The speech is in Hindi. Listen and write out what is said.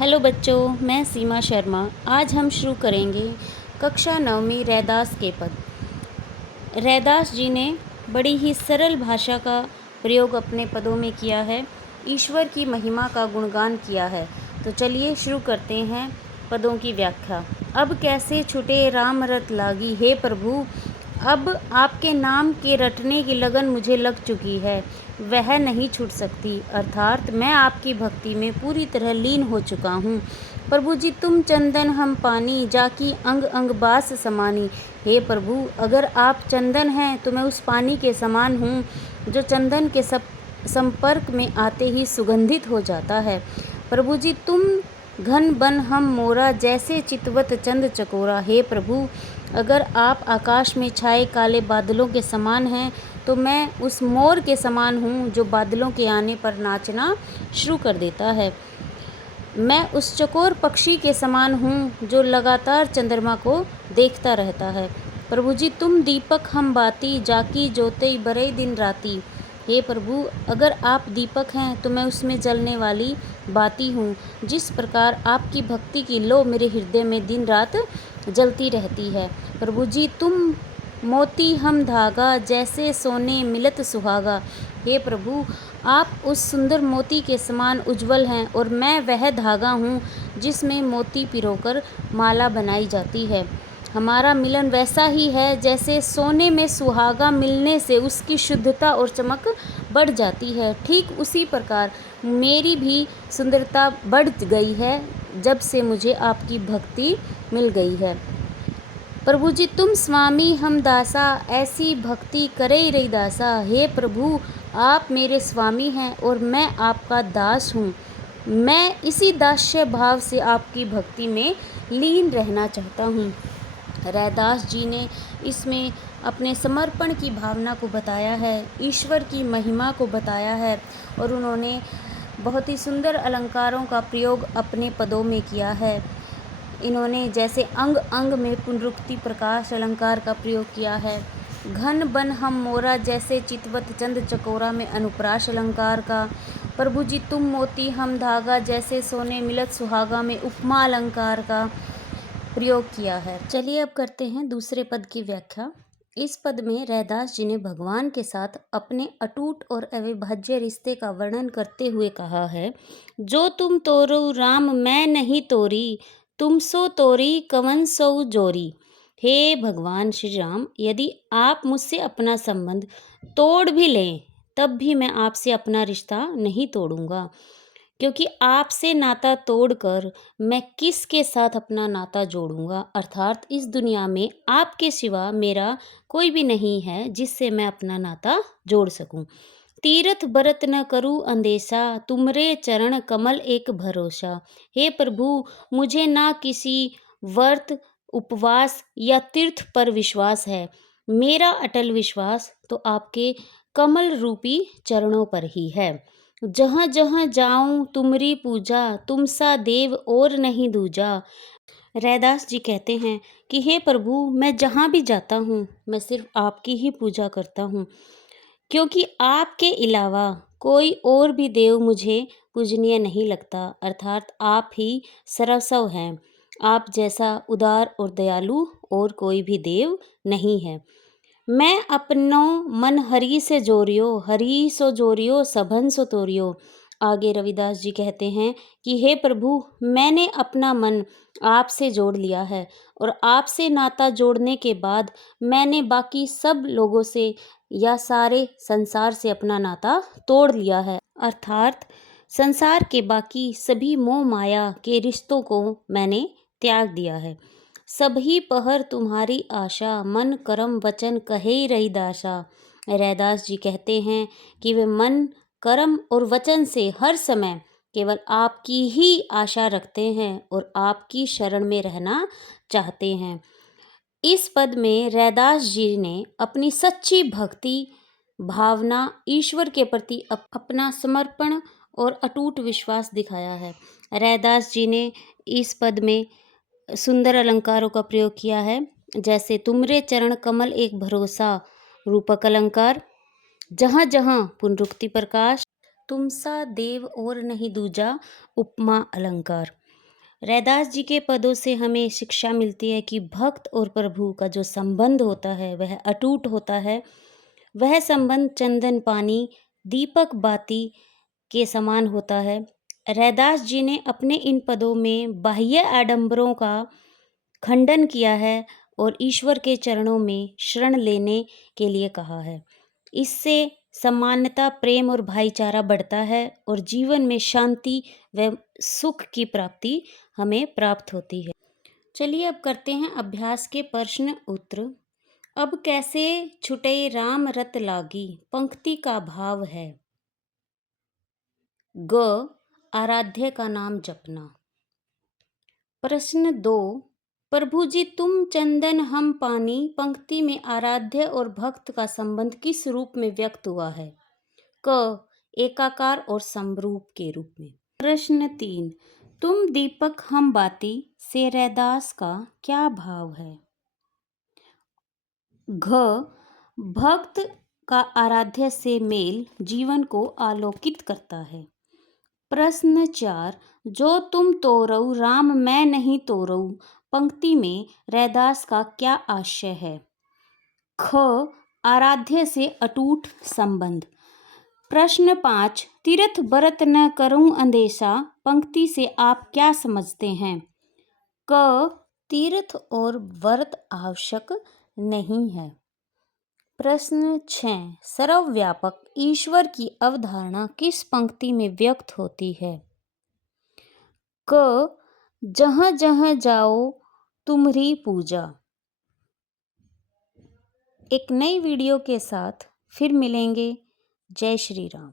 हेलो बच्चों, मैं सीमा शर्मा। आज हम शुरू करेंगे कक्षा 9वीं रैदास के पद। रैदास जी ने बड़ी ही सरल भाषा का प्रयोग अपने पदों में किया है, ईश्वर की महिमा का गुणगान किया है। तो चलिए शुरू करते हैं पदों की व्याख्या। अब कैसे छूटे राम रत लागी, हे प्रभु अब आपके नाम के रटने की लगन मुझे लग चुकी है, वह नहीं छूट सकती। अर्थात मैं आपकी भक्ति में पूरी तरह लीन हो चुका हूँ। प्रभु जी तुम चंदन हम पानी, जाकी अंग अंग बास समानी। हे प्रभु अगर आप चंदन हैं तो मैं उस पानी के समान हूँ जो चंदन के संपर्क में आते ही सुगंधित हो जाता है। प्रभु जी तुम घन बन हम मोरा, जैसे चितवत चंद चकोरा। हे प्रभु अगर आप आकाश में छाए काले बादलों के समान हैं तो मैं उस मोर के समान हूँ जो बादलों के आने पर नाचना शुरू कर देता है। मैं उस चकोर पक्षी के समान हूँ जो लगातार चंद्रमा को देखता रहता है। प्रभु जी तुम दीपक हम बाती, जाकी ज्योति बरे दिन राती। हे प्रभु अगर आप दीपक हैं तो मैं उसमें जलने वाली बाती हूँ। जिस प्रकार आपकी भक्ति की लो मेरे हृदय में दिन रात जलती रहती है। प्रभु जी तुम मोती हम धागा, जैसे सोने मिलत सुहागा। हे प्रभु आप उस सुंदर मोती के समान उज्जवल हैं और मैं वह धागा हूँ जिसमें मोती पिरोकर माला बनाई जाती है। हमारा मिलन वैसा ही है जैसे सोने में सुहागा मिलने से उसकी शुद्धता और चमक बढ़ जाती है। ठीक उसी प्रकार मेरी भी सुंदरता बढ़ गई है जब से मुझे आपकी भक्ति मिल गई है। प्रभु जी तुम स्वामी हम दासा, ऐसी भक्ति करे रही दासा। हे प्रभु आप मेरे स्वामी हैं और मैं आपका दास हूँ। मैं इसी दास्य भाव से आपकी भक्ति में लीन रहना चाहता हूँ। रैदास जी ने इसमें अपने समर्पण की भावना को बताया है, ईश्वर की महिमा को बताया है और उन्होंने बहुत ही सुंदर अलंकारों का प्रयोग अपने पदों में किया है। इन्होंने जैसे अंग अंग में पुनरुक्ति प्रकाश अलंकार का प्रयोग किया है। घन बन हम मोरा, जैसे चितवत चंद चकोरा में अनुप्रास अलंकार का। प्रभु जी तुम मोती हम धागा, जैसे सोने मिलत सुहागा में उपमा अलंकार का प्रयोग किया है। चलिए अब करते हैं दूसरे पद की व्याख्या। इस पद में रैदास जी ने भगवान के साथ अपने अटूट और अविभाज्य रिश्ते का वर्णन करते हुए कहा है, जो तुम तोरो राम मैं नहीं तोरी, तुम सो तोरी कवन सो जोरी। हे भगवान श्री राम यदि आप मुझसे अपना संबंध तोड़ भी लें तब भी मैं आपसे अपना रिश्ता नहीं तोड़ूंगा, क्योंकि आपसे नाता तोड़कर मैं किसके साथ अपना नाता जोड़ूंगा। अर्थात इस दुनिया में आपके सिवा मेरा कोई भी नहीं है जिससे मैं अपना नाता जोड़ सकूं। तीरथ बरत न करूँ अंदेशा, तुमरे चरण कमल एक भरोसा। हे प्रभु मुझे ना किसी व्रत उपवास या तीर्थ पर विश्वास है, मेरा अटल विश्वास तो आपके कमल रूपी चरणों पर ही है। जहाँ जहाँ जाऊं तुमरी पूजा, तुम सा देव और नहीं दूजा। रैदास जी कहते हैं कि हे प्रभु मैं जहाँ भी जाता हूँ मैं सिर्फ आपकी ही पूजा करता हूँ, क्योंकि आपके अलावा कोई और भी देव मुझे पूजनीय नहीं लगता। अर्थात आप ही सर्वस्व हैं, आप जैसा उदार और दयालु और कोई भी देव नहीं है। मैं अपनो मन हरि से जोरियो, हरि सो जोरियो सभन सो तोरियो। आगे रविदास जी कहते हैं कि हे प्रभु मैंने अपना मन आपसे जोड़ लिया है और आपसे नाता जोड़ने के बाद मैंने बाकी सब लोगों से या सारे संसार से अपना नाता तोड़ लिया है। अर्थात संसार के बाकी सभी मोह माया के रिश्तों को मैंने त्याग दिया है। सभी पहर तुम्हारी आशा, मन कर्म वचन कहे रही दासा। रैदास जी कहते हैं कि वे मन कर्म और वचन से हर समय केवल आपकी ही आशा रखते हैं और आपकी शरण में रहना चाहते हैं। इस पद में रैदास जी ने अपनी सच्ची भक्ति भावना ईश्वर के प्रति अपना समर्पण और अटूट विश्वास दिखाया है। रैदास जी ने इस पद में सुंदर अलंकारों का प्रयोग किया है, जैसे तुमरे चरण कमल एक भरोसा रूपक अलंकार, जहाँ जहाँ पुनरुक्ति प्रकाश, तुम सा देव और नहीं दूजा उपमा अलंकार। रैदास जी के पदों से हमें शिक्षा मिलती है कि भक्त और प्रभु का जो संबंध होता है वह अटूट होता है। वह संबंध चंदन पानी, दीपक बाती के समान होता है। रैदास जी ने अपने इन पदों में बाह्य आडंबरों का खंडन किया है और ईश्वर के चरणों में शरण लेने के लिए कहा है। इससे समानता, प्रेम और भाईचारा बढ़ता है और जीवन में शांति व सुख की प्राप्ति हमें प्राप्त होती है। चलिए अब करते हैं अभ्यास के प्रश्न उत्तर। अब कैसे छुटे राम रत लागी, पंक्ति का भाव है ग, आराध्य का नाम जपना। प्रश्न 2, प्रभु जी तुम चंदन हम पानी, पंक्ति में आराध्य और भक्त का संबंध किस रूप में व्यक्त हुआ है? क, एकाकार और समरूप के रूप में। प्रश्न 3, तुम दीपक हम बाती से रैदास का क्या भाव है? घ, भक्त का आराध्य से मेल जीवन को आलोकित करता है। प्रश्न 4, जो तुम तोरऊ राम मैं नहीं तोरऊ, पंक्ति में रैदास का क्या आशय है? ख, आराध्य से अटूट संबंध। प्रश्न 5, तीर्थ बरत न करूं अंदेशा, पंक्ति से आप क्या समझते हैं? क, तीर्थ और व्रत आवश्यक नहीं है। प्रश्न 6, सर्वव्यापक ईश्वर की अवधारणा किस पंक्ति में व्यक्त होती है? क, जहाँ जहाँ जाओ तुम्हारी पूजा। एक नई वीडियो के साथ फिर मिलेंगे। जय श्री राम।